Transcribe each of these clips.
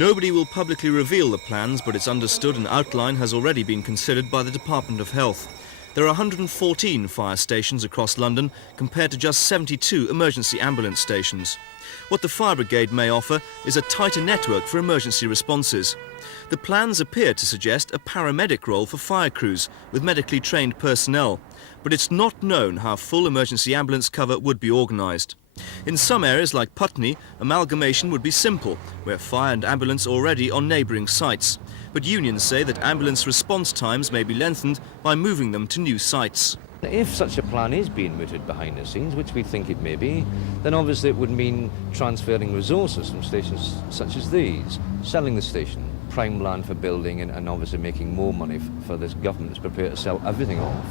Nobody will publicly reveal the plans, but it's understood an outline has already been considered by the Department of Health. There are 114 fire stations across London compared to just 72 emergency ambulance stations. What the fire brigade may offer is a tighter network for emergency responses. The plans appear to suggest a paramedic role for fire crews with medically trained personnel, but it's not known how full emergency ambulance cover would be organised. In some areas like Putney, amalgamation would be simple, where fire and ambulance are already on neighbouring sites. But unions say that ambulance response times may be lengthened by moving them to new sites. If such a plan is being mooted behind the scenes, which we think it may be, then obviously it would mean transferring resources from stations such as these, selling the station, prime land for building and obviously making more money for this government that's prepared to sell everything off,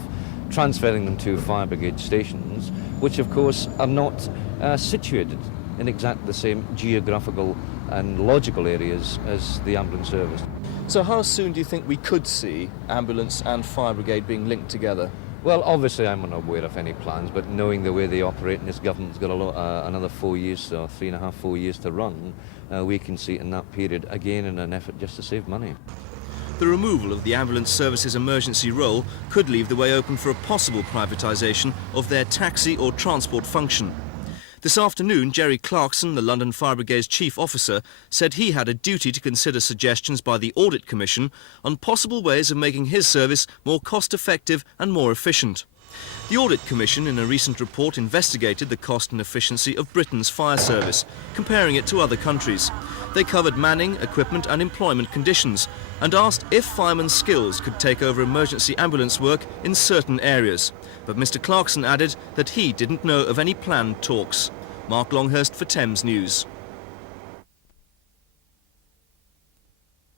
transferring them to fire brigade stations, which of course are not situated in exactly the same geographical and logical areas as the ambulance service. So how soon do you think we could see ambulance and fire brigade being linked together? Well, obviously I'm unaware of any plans, but knowing the way they operate, and this government's got another 4 years, or 3.5, 4 years to run, we can see it in that period again in an effort just to save money. The removal of the ambulance service's emergency role could leave the way open for a possible privatisation of their taxi or transport function. This afternoon, Jerry Clarkson, the London Fire Brigade's chief officer, said he had a duty to consider suggestions by the Audit Commission on possible ways of making his service more cost-effective and more efficient. The Audit Commission, in a recent report, investigated the cost and efficiency of Britain's fire service, comparing it to other countries. They covered manning, equipment and employment conditions and asked if firemen's skills could take over emergency ambulance work in certain areas. But Mr Clarkson added that he didn't know of any planned talks. Mark Longhurst for Thames News.